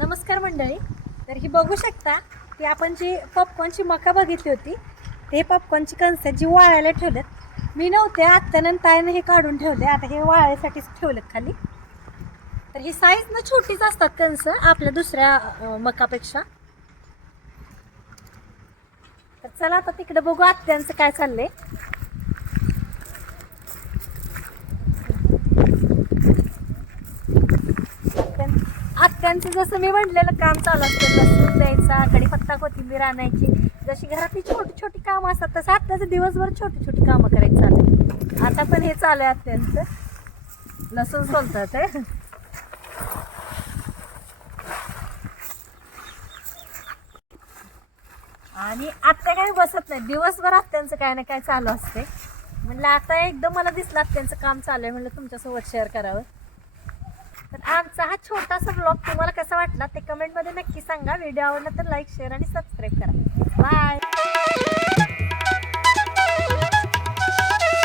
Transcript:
नमस्कार मंडळी. तर ही बघू शकता ती आपण जी पॉपकॉर्नची मका बघितली होती ते पॉपकॉर्नची कणस जी वाळायला ठेवलेत. मी नव्हते, आत्यानं ताईनं हे काढून ठेवले. आता हे वाळायसाठीच ठेवलेत खाली. तर ही साईज ना छोटीच असतात कणस आपल्या दुसऱ्या मकापेक्षा. तर चला आता तिकडे बघू आत्यांचं काय चाललंय. आत्यांचं जसं मी म्हटलेलं काम चालू असतं, लसूण द्यायचा, कढीपत्ता, कोथिंबीर आणायची. जशी घरातली छोटी छोटी कामं असतात तसं आत्याचं दिवसभर छोटी छोटी कामं करायची चालू. आता पण हे चालू आहे आत्यांचं, लसूण सोलतात आहे. आणि आत्या काही बसत नाही, दिवसभर आत्यांचं काय ना काय चालू असते. म्हणलं आता एकदम मला दिसलं आत्यांचं काम चालू आहे, म्हणलं तुमच्यासोबत शेअर करावं. तर आमचा हा छोटासा ब्लॉग तुम्हाला कसा वाटला ते कमेंटमध्ये नक्की सांगा. व्हिडिओ आवडला तर लाईक, शेअर आणि सबस्क्राईब करा. बाय.